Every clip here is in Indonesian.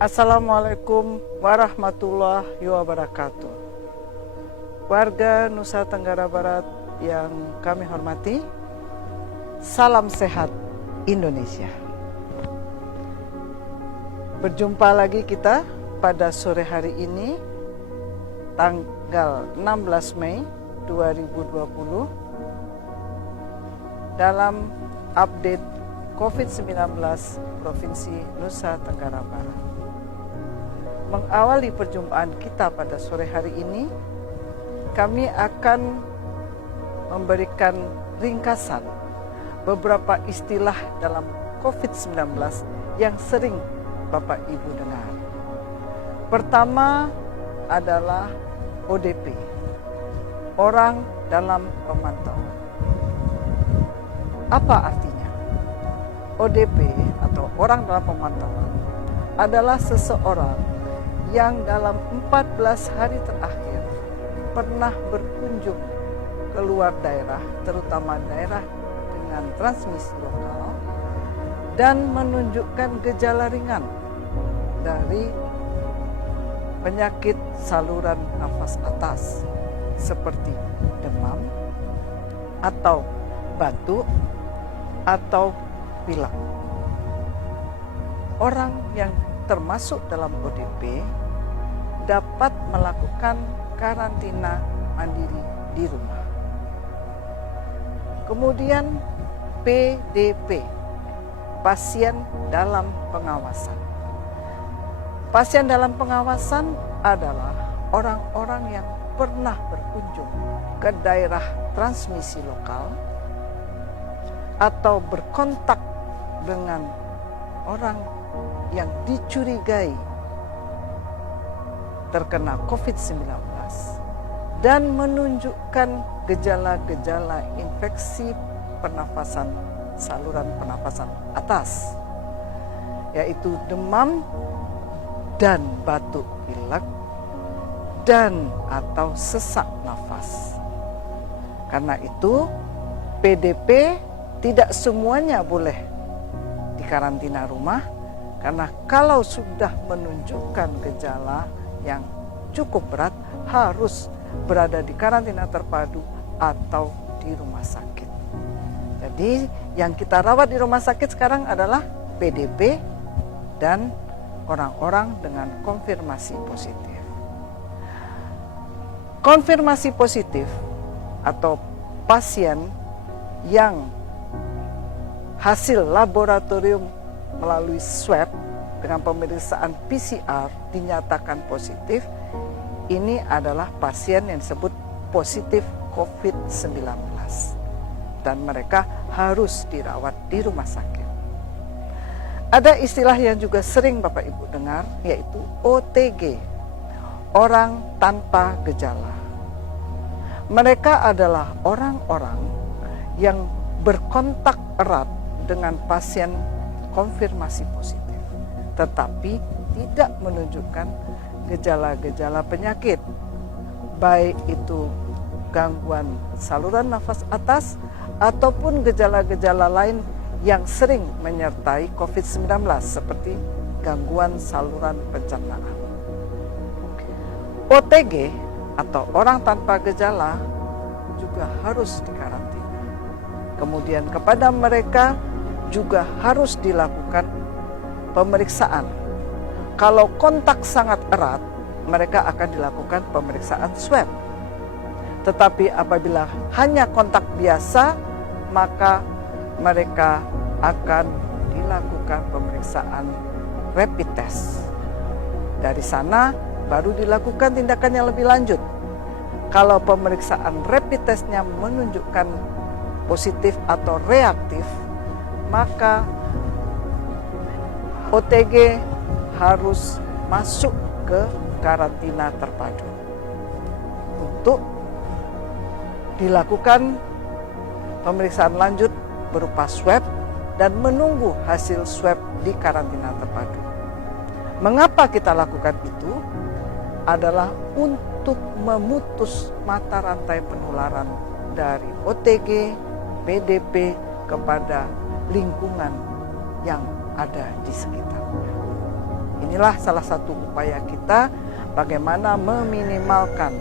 Assalamualaikum warahmatullahi wabarakatuh. Warga Nusa Tenggara Barat yang kami hormati, salam sehat Indonesia. Berjumpa lagi kita pada sore hari ini, tanggal 16 Mei 2020, dalam update COVID-19 Provinsi Nusa Tenggara Barat. Mengawali perjumpaan kita pada sore hari ini, kami akan memberikan ringkasan beberapa istilah dalam COVID-19 yang sering Bapak Ibu dengar. Pertama adalah ODP, orang dalam pemantauan. Apa artinya? ODP atau orang dalam pemantauan adalah seseorang yang dalam 14 hari terakhir pernah berkunjung ke luar daerah, terutama daerah dengan transmisi lokal, dan menunjukkan gejala ringan dari penyakit saluran nafas atas seperti demam atau batuk atau pilek. Orang yang termasuk dalam ODP dapat melakukan karantina mandiri di rumah. Kemudian PDP, pasien dalam pengawasan. Pasien dalam pengawasan adalah orang-orang yang pernah berkunjung ke daerah transmisi lokal atau berkontak dengan orang yang dicurigai terkena COVID-19 dan menunjukkan gejala-gejala infeksi pernafasan saluran pernafasan atas, yaitu demam dan batuk pilek dan atau sesak nafas. Karena itu PDP tidak semuanya boleh dikarantina rumah, karena kalau sudah menunjukkan gejala yang cukup berat harus berada di karantina terpadu atau di rumah sakit. Jadi yang kita rawat di rumah sakit sekarang adalah PDP dan orang-orang dengan konfirmasi positif. Konfirmasi positif atau pasien yang hasil laboratorium melalui swab dengan pemeriksaan PCR dinyatakan positif, ini adalah pasien yang disebut positif COVID-19 dan mereka harus dirawat di rumah sakit. Ada istilah yang juga sering Bapak Ibu dengar, yaitu OTG, orang tanpa gejala. Mereka adalah orang-orang yang berkontak erat dengan pasien konfirmasi positif, tetapi tidak menunjukkan gejala-gejala penyakit, baik itu gangguan saluran nafas atas ataupun gejala-gejala lain yang sering menyertai COVID-19 seperti gangguan saluran pencernaan. OTG atau orang tanpa gejala juga harus dikarantina. Kemudian kepada mereka juga harus dilakukan pemeriksaan. Kalau kontak sangat erat, mereka akan dilakukan pemeriksaan swab. Tetapi apabila hanya kontak biasa, maka mereka akan dilakukan pemeriksaan rapid test. Dari sana baru dilakukan tindakan yang lebih lanjut. Kalau pemeriksaan rapid testnya menunjukkan positif atau reaktif, maka OTG harus masuk ke karantina terpadu untuk dilakukan pemeriksaan lanjut berupa swab dan menunggu hasil swab di karantina terpadu. Mengapa kita lakukan itu? Adalah untuk memutus mata rantai penularan dari OTG, PDP kepada lingkungan yang ada di sekitarnya. Inilah salah satu upaya kita bagaimana meminimalkan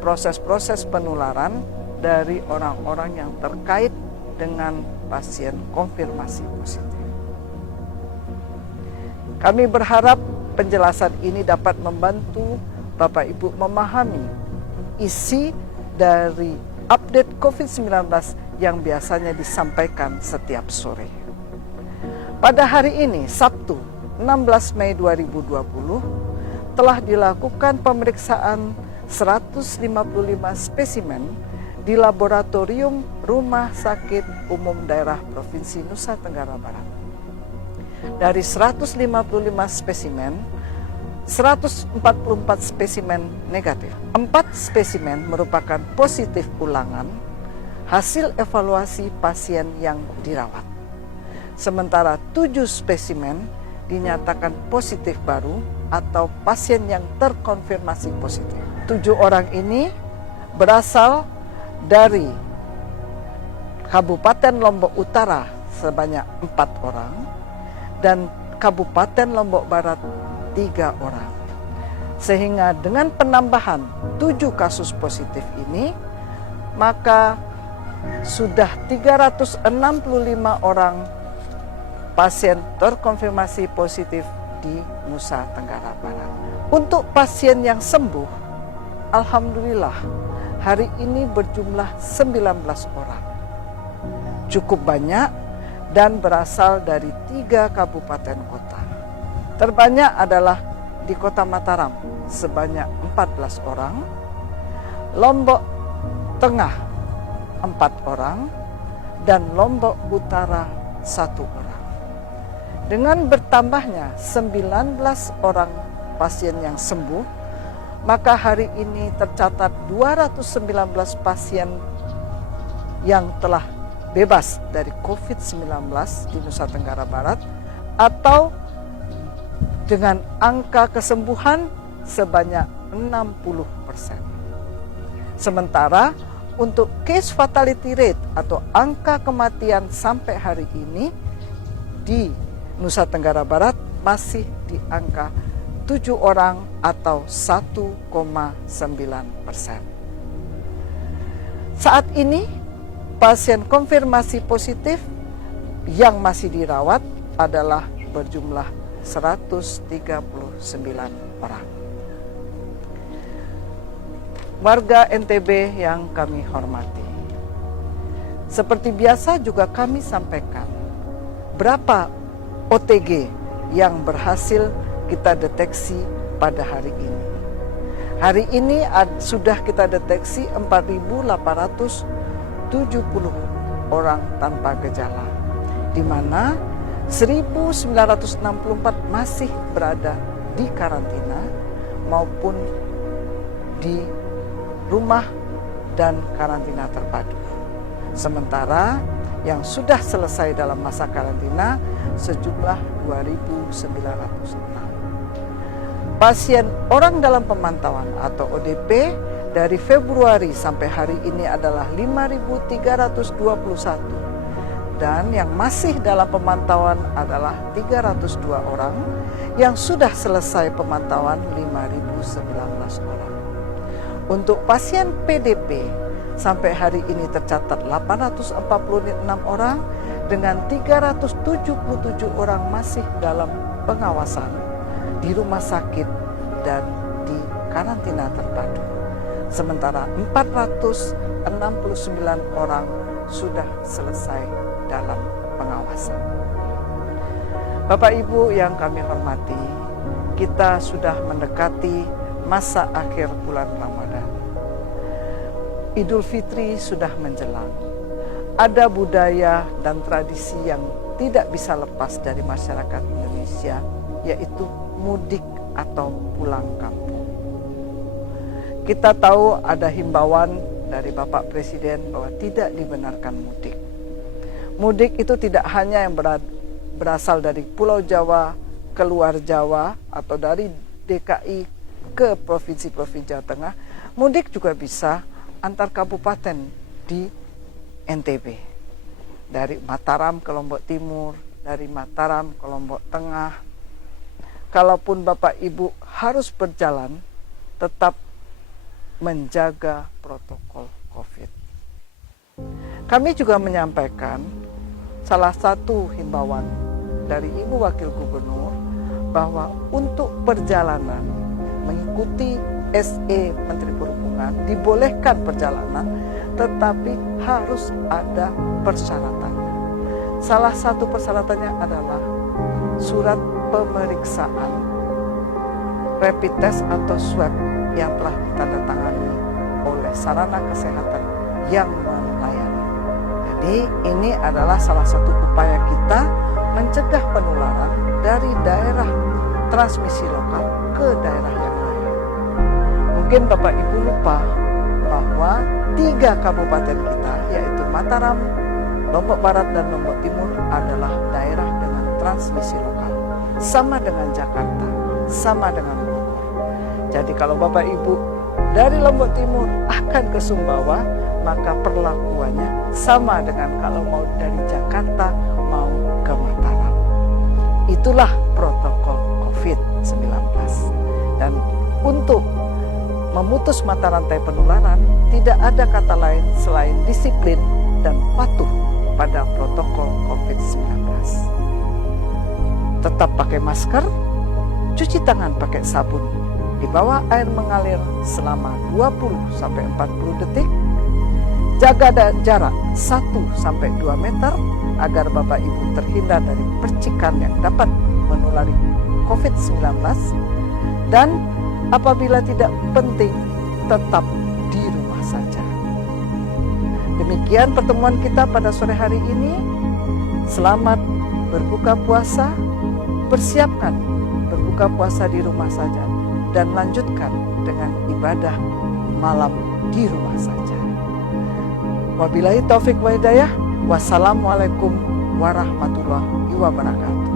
proses-proses penularan dari orang-orang yang terkait dengan pasien konfirmasi positif. Kami berharap penjelasan ini dapat membantu Bapak Ibu memahami isi dari update COVID-19 yang biasanya disampaikan setiap sore. Pada hari ini, Sabtu 16 Mei 2020, telah dilakukan pemeriksaan 155 spesimen di Laboratorium Rumah Sakit Umum Daerah Provinsi Nusa Tenggara Barat. Dari 155 spesimen, 144 spesimen negatif. 4 spesimen merupakan positif ulangan hasil evaluasi pasien yang dirawat. Sementara 7 spesimen dinyatakan positif baru atau pasien yang terkonfirmasi positif. 7 orang ini berasal dari Kabupaten Lombok Utara sebanyak 4 orang dan Kabupaten Lombok Barat 3 orang. Sehingga dengan penambahan 7 kasus positif ini, maka sudah 365 orang pasien terkonfirmasi positif di Nusa Tenggara Barat. Untuk pasien yang sembuh, alhamdulillah hari ini berjumlah 19 orang. Cukup banyak dan berasal dari 3 kabupaten kota. Terbanyak adalah di Kota Mataram sebanyak 14 orang, Lombok Tengah 4 orang, dan Lombok Utara 1 orang. Dengan bertambahnya 19 orang pasien yang sembuh, maka hari ini tercatat 219 pasien yang telah bebas dari COVID-19 di Nusa Tenggara Barat atau dengan angka kesembuhan sebanyak 60%. Sementara untuk case fatality rate atau angka kematian sampai hari ini di Nusa Tenggara Barat masih di angka 7 orang atau 1,9%. Saat ini pasien konfirmasi positif yang masih dirawat adalah berjumlah 139 orang. Warga NTB yang kami hormati, seperti biasa juga kami sampaikan berapa OTG yang berhasil kita deteksi pada hari ini. Hari ini sudah kita deteksi 4.870 orang tanpa gejala, di mana 1.964 masih berada di karantina maupun di rumah dan karantina terpadu. Sementara yang sudah selesai dalam masa karantina sejumlah 2.906. Pasien orang dalam pemantauan atau ODP dari Februari sampai hari ini adalah 5.321 dan yang masih dalam pemantauan adalah 302 orang, yang sudah selesai pemantauan 5.019 orang. Untuk pasien PDP sampai hari ini tercatat 846 orang dengan 377 orang masih dalam pengawasan di rumah sakit dan di karantina terpadu. Sementara 469 orang sudah selesai dalam pengawasan. Bapak Ibu yang kami hormati, kita sudah mendekati masa akhir bulan Ramadan. Idul Fitri sudah menjelang. Ada budaya dan tradisi yang tidak bisa lepas dari masyarakat Indonesia, yaitu mudik atau pulang kampung. Kita tahu ada himbauan dari Bapak Presiden bahwa tidak dibenarkan mudik. Mudik itu tidak hanya yang berasal dari Pulau Jawa keluar Jawa atau dari DKI ke provinsi-provinsi Jawa Tengah. Mudik juga bisa antar kabupaten di NTB. Dari Mataram ke Lombok Timur, dari Mataram ke Lombok Tengah, kalaupun Bapak Ibu harus berjalan, tetap menjaga protokol COVID. Kami juga menyampaikan salah satu himbauan dari Ibu Wakil Gubernur bahwa untuk perjalanan mengikuti SE Menteri Perhubungan dibolehkan perjalanan, tetapi harus ada persyaratannya. Salah satu persyaratannya adalah surat pemeriksaan rapid test atau swab yang telah ditandatangani oleh sarana kesehatan yang melayani. Jadi ini adalah salah satu upaya kita mencegah penularan dari daerah transmisi lokal ke daerah yang lain. Mungkin Bapak Ibu lupa bahwa 3 kabupaten kita, yaitu Mataram, Lombok Barat, dan Lombok Timur adalah daerah dengan transmisi lokal. Sama dengan Jakarta, sama dengan Bogor. Jadi kalau Bapak Ibu dari Lombok Timur akan ke Sumbawa, maka perlakuannya sama dengan kalau mau dari Jakarta mau ke Mataram. Itulah protokol COVID-19. Dan untuk memutus mata rantai penularan, tidak ada kata lain selain disiplin dan patuh pada protokol COVID-19. Tetap pakai masker, cuci tangan pakai sabun, di bawah air mengalir selama 20-40 detik, jaga jarak 1-2 meter agar Bapak Ibu terhindar dari percikan yang dapat menulari COVID-19, dan apabila tidak penting, tetap di rumah saja. Demikian pertemuan kita pada sore hari ini. Selamat berbuka puasa, persiapkan berbuka puasa di rumah saja, dan lanjutkan dengan ibadah malam di rumah saja. Wabillahi taufik wa hidayah. Wassalamualaikum warahmatullahi wabarakatuh.